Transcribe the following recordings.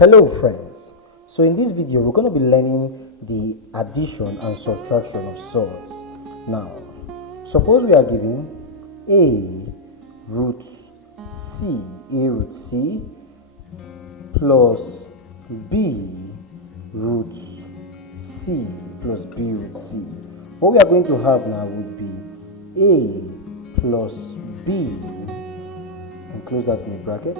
Hello friends, so in this video we're going to be learning the addition and subtraction of surds. Now suppose we are given a root c plus b root c plus b root c. What we are going to have now would be a plus b, and close that in a bracket,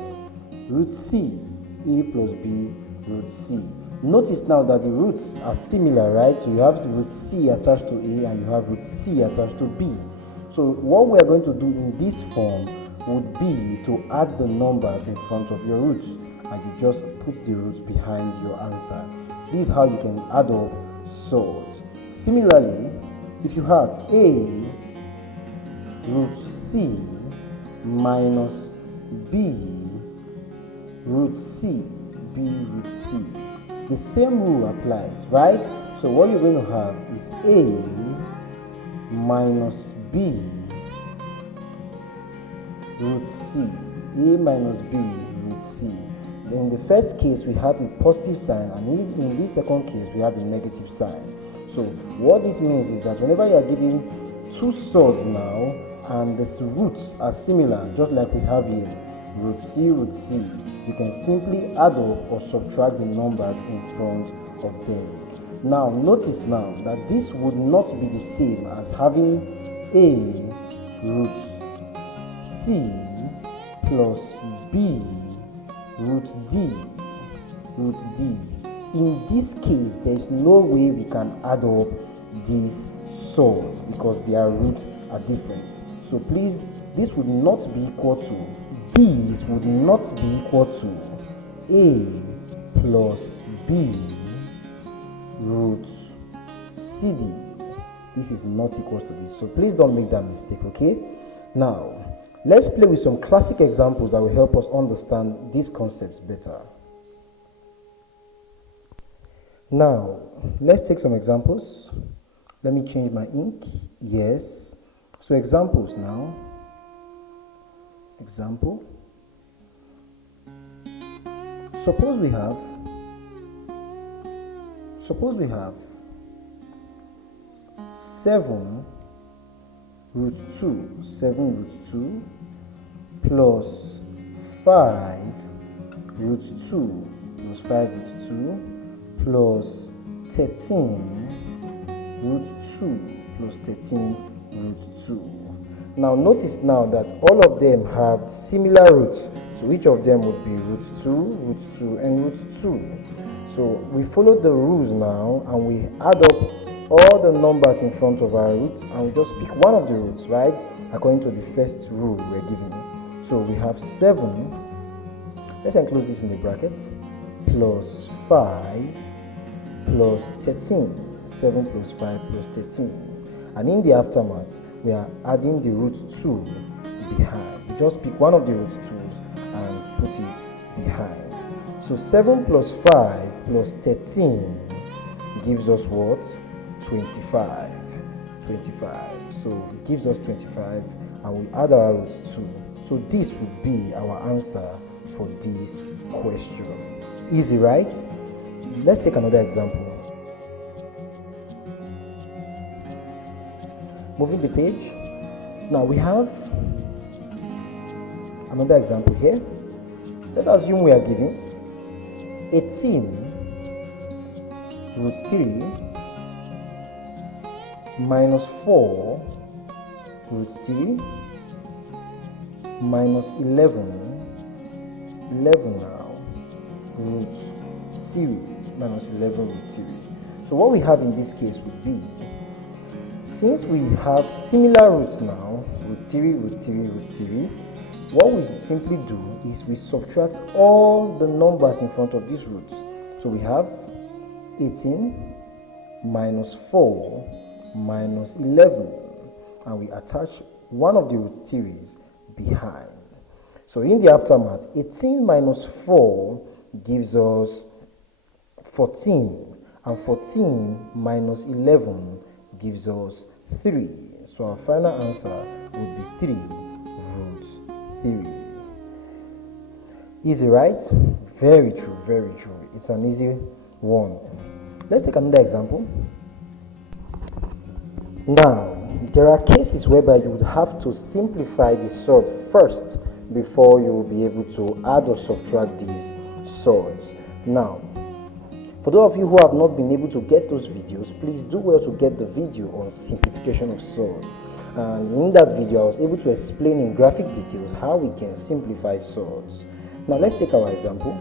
root c, a plus b root c. Notice now that the roots are similar, right? So you have root c attached to a and you have root c attached to b. So what we are going to do in this form would be to add the numbers in front of your roots, and you just put the roots behind your answer. This is how you can add up surds. Similarly, if you have a root c minus b root c, b root c, the same rule applies, right? So what you're going to have is a minus b root c, a minus b root c. In the first case we have a positive sign, and in this second case we have a negative sign. So what this means is that whenever you are giving two surds now and the roots are similar, just like we have here, root c, you can simply add up or subtract the numbers in front of them. Now notice now that this would not be the same as having a root c plus b root d. In this case, there is no way we can add up these surds because their roots are different. So please, this would not be equal to, these would not be equal to a plus b root cd. This is not equal to this. So please don't make that mistake, okay? Now, let's play with some classic examples that will help us understand these concepts better. Now, let's take some examples. Let me change my ink. Yes. So examples now. Example. Suppose we have 7 root 2 plus 5 root 2 plus 5 root 2 plus 13 root 2 plus 13 root 2. Now notice now that all of them have similar roots, so each of them would be root 2, and root 2. So we follow the rules now and we add up all the numbers in front of our roots, and we just pick one of the roots, right, according to the first rule we're given. So we have 7, let's enclose this in the brackets, plus 5 plus 13, 7 plus 5 plus 13. And in the aftermath, we are adding the root 2 behind. We just pick one of the root 2s and put it behind. So 7 plus 5 plus 13 gives us what? 25. So it gives us 25, and we add our root 2. So this would be our answer for this question. Easy, right? Let's take another example. Moving the page. Now we have another example here. Let's assume we are given 18 root 3 minus 4 root 3 minus 11 now root 3 minus 11 root 3. So what we have in this case would be, since we have similar roots now, root 3, what we simply do is we subtract all the numbers in front of these roots. So we have 18 minus 4 minus 11, and we attach one of the root 3's behind. So in the aftermath, 18 minus 4 gives us 14, and 14 minus 11 gives us 3. So our final answer would be 3 root 3. Easy, right? Very true, very true. It's an easy one. Let's take another example. Now, there are cases whereby you would have to simplify the surd first before you will be able to add or subtract these surds. Now, for those of you who have not been able to get those videos, please do well to get the video on simplification of surd. And in that video, I was able to explain in graphic details how we can simplify surds. Now, let's take our example.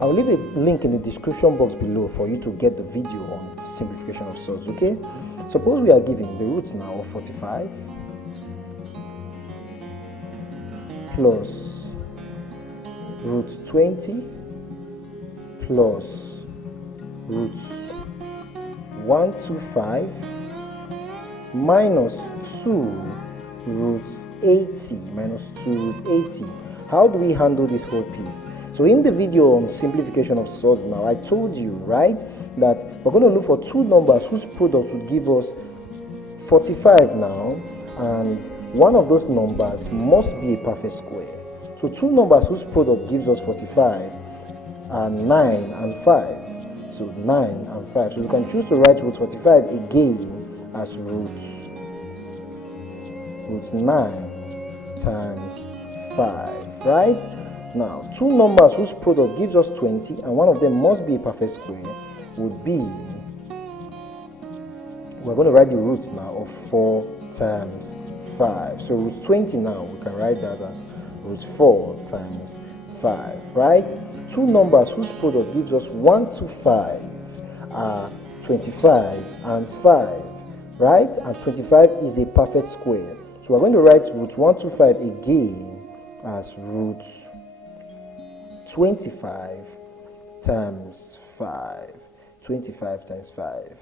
I'll leave a link in the description box below for you to get the video on simplification of surds, okay? Suppose we are given the roots now of 45 plus root 20 plus root 125 minus 2 roots 80 minus 2 roots 80. How do we handle this whole piece? So in the video on simplification of surds now, I told you, right, that we're going to look for two numbers whose product would give us 45 now, and one of those numbers must be a perfect square. So two numbers whose product gives us 45 are 9 and 5. So 9 and 5. So you can choose to write root 45 again as root 9 times 5, right? Now, two numbers whose product gives us 20 and one of them must be a perfect square would be, we're going to write the roots now of 4 times 5. So root 20 now, we can write that as root 4 times 5, right? Two numbers whose product gives us 125 are 25 and 5, right? And 25 is a perfect square. So we're going to write root 125 again as root 25 times 5. 25 times 5.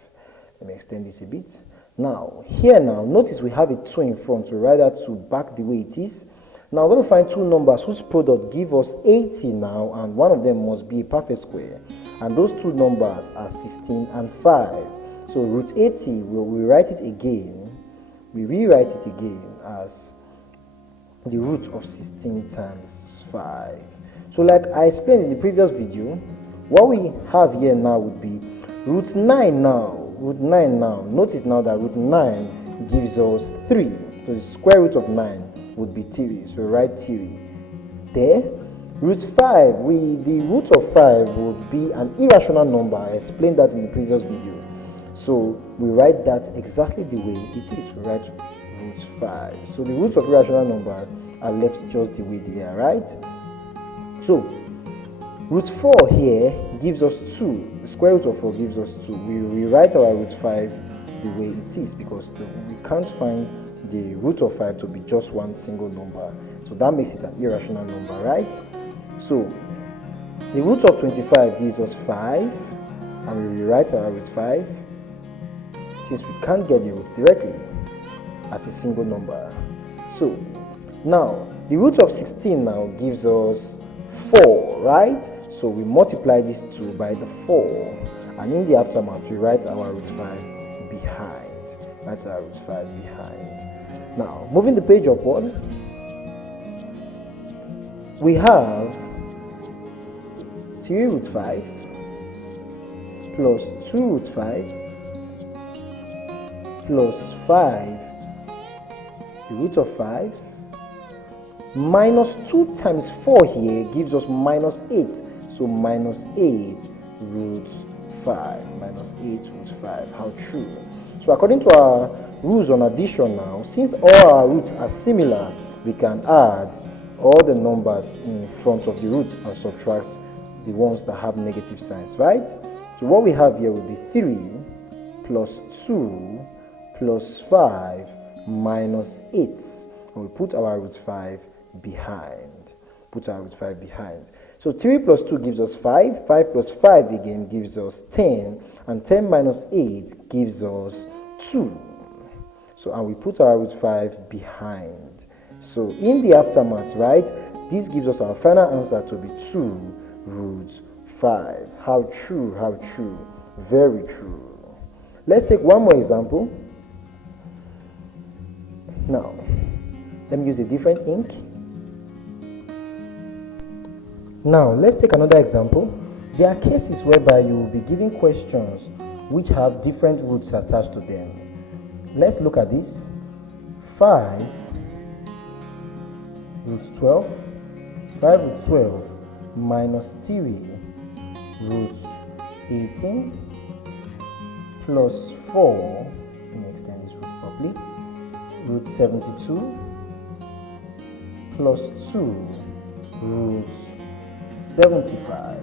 Let me extend this a bit. Now, here now, notice we have a 2 in front, so write that 2 back the way it is. Now, we're going to find two numbers whose product give us 80 now, and one of them must be a perfect square. And those two numbers are 16 and 5. So root 80, we'll rewrite it again. We rewrite it again as the root of 16 times 5. So like I explained in the previous video, what we have here now would be root 9 now. Root 9 now. Notice now that root 9 gives us 3. So the square root of 9 would be 3. So write 3 there. Root 5, the root of 5 would be an irrational number. I explained that in the previous video. So we write that exactly the way it is. We write root 5. So the roots of irrational number are left just the way they are, right? So root 4 here gives us 2. The square root of 4 gives us 2. We rewrite our root 5 the way it is because we can't find the root of 5 to be just one single number. So that makes it an irrational number, right? So the root of 25 gives us 5, and we rewrite our root 5 since we can't get the roots directly as a single number. So now the root of 16 now gives us 4, right? So we multiply this 2 by the 4, and in the aftermath we write our root 5 behind. Write our root 5 behind. Now moving the page upward, we have 3 root 5 plus 2 root 5 plus 5, the root of 5, minus 2 times 4 here gives us minus 8. So minus 8 root 5. Minus 8 root 5. How true. So according to our rules on addition now, since all our roots are similar, we can add all the numbers in front of the root and subtract the ones that have negative signs, right? So what we have here will be 3 plus 2 plus 5 minus 8. And we put our root 5 behind. Put our root 5 behind. So 3 plus 2 gives us 5. 5 plus 5 again gives us 10. And 10 minus 8 gives us 2. So, and we put our root 5 behind. So in the aftermath, right, this gives us our final answer to be 2 root 5. How true, how true. Very true. Let's take one more example. Now, let me use a different ink. Now, let's take another example. There are cases whereby you will be given questions which have different roots attached to them. Let's look at this. 5 root 12, 5 root 12 minus 3 root 18 plus 4, let me extend this root properly, root 72 plus 2 root 75,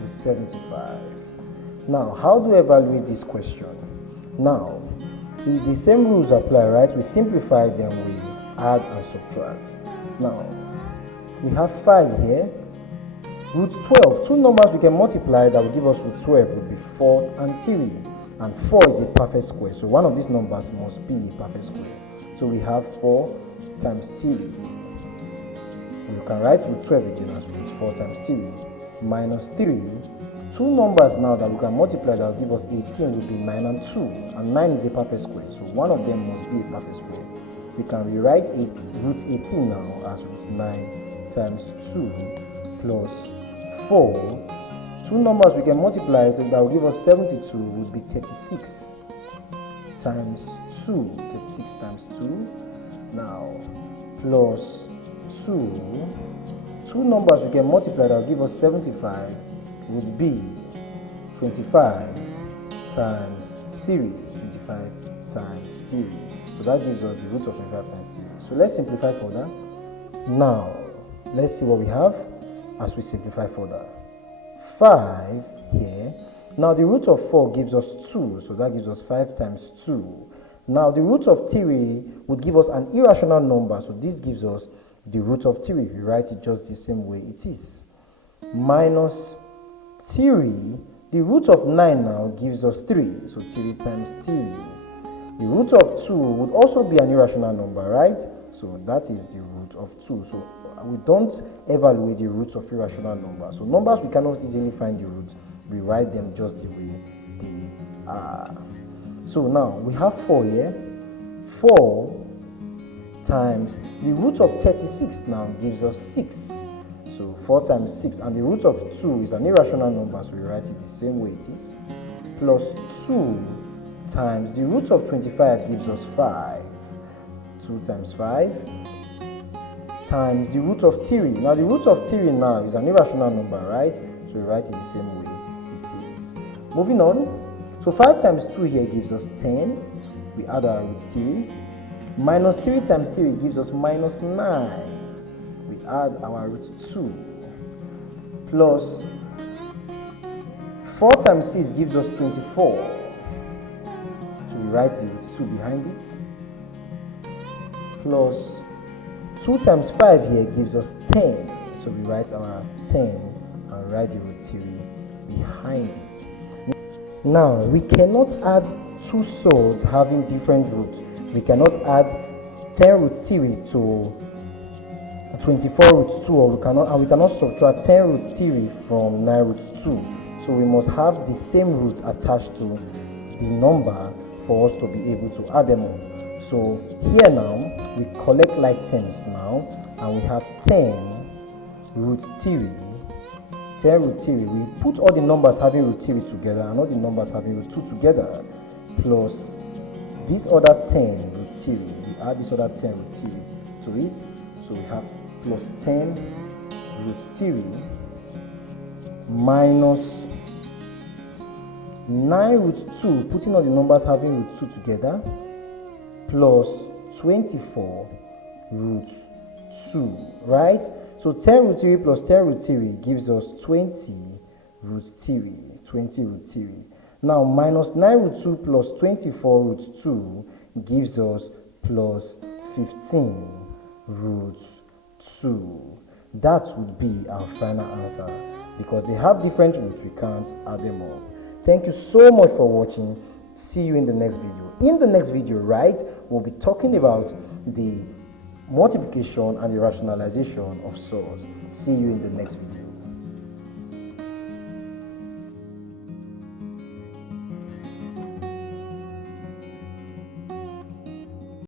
root 75. Now, how do we evaluate this question? Now, if the same rules apply, right? We simplify them, we add and subtract. Now, we have 5 here. Root 12, two numbers we can multiply that will give us root 12 would be 4 and 3. And 4 is a perfect square, so one of these numbers must be a perfect square. So we have 4 times 3. You can write root 12 again as root 4 times 3 minus 3. Two numbers now that we can multiply that will give us 18 would be 9 and 2. And 9 is a perfect square, so one of them must be a perfect square. We can rewrite root 18 now as root 9 times 2 plus 4. Two numbers we can multiply that will give us 72 would be 36 times 2. 36 times 2. Now, plus 2. Two numbers we can multiply that will give us 75 would be 25 times 3. 25 times 3. So that gives us the root of 25 times 3. So let's simplify further. Now, let's see what we have as we simplify further. 5 here. Now the root of 4 gives us 2, so that gives us 5 times 2. Now the root of 3 would give us an irrational number, so this gives us the root of 3. We write it just the same way it is. Minus 3, the root of 9 now gives us 3, so 3 times 3. The root of 2 would also be an irrational number, right? So that is the root of 2. So we don't evaluate the roots of irrational numbers. So numbers we cannot easily find the roots, we write them just the way they are. So now we have 4 here. 4 times the root of 36 now gives us 6. So 4 times 6, and the root of 2 is an irrational number, so we write it the same way it is. Plus 2 times the root of 25 gives us 5. 2 times 5 times the root of 3. Now the root of 3 now is an irrational number, right? So we write it the same way it is. Moving on. So 5 times 2 here gives us 10. We add our root 3. Minus 3 times 3 gives us minus 9. We add our root 2. Plus 4 times 6 gives us 24. So we write the root 2 behind it. Plus 2 times 5 here gives us 10. So we write our 10 and write the root 3 behind it. Now, we cannot add two surds having different roots. We cannot add 10 root 3 to 24 root 2, or we cannot subtract 10 root 3 from 9 root 2. So we must have the same root attached to the number for us to be able to add them up. So here now, we collect like terms now, and we have 10 root 3. 10 root 3. We put all the numbers having root 3 together and all the numbers having root 2 together, plus this other 10 root 3. We add this other 10 root 3 to it. So we have plus 10 root 3 minus 9 root 2, putting all the numbers having root 2 together, plus 24 root 2, right? So 10 root 3 plus 10 root 3 gives us 20 root 3, 20 root 3. Now minus 9 root 2 plus 24 root 2 gives us plus 15 root 2. That would be our final answer. Because they have different roots, we can't add them up. Thank you so much for watching. See you in the next video. In the next video, right, we'll be talking about the multiplication and the rationalization of surds. See you in the next video.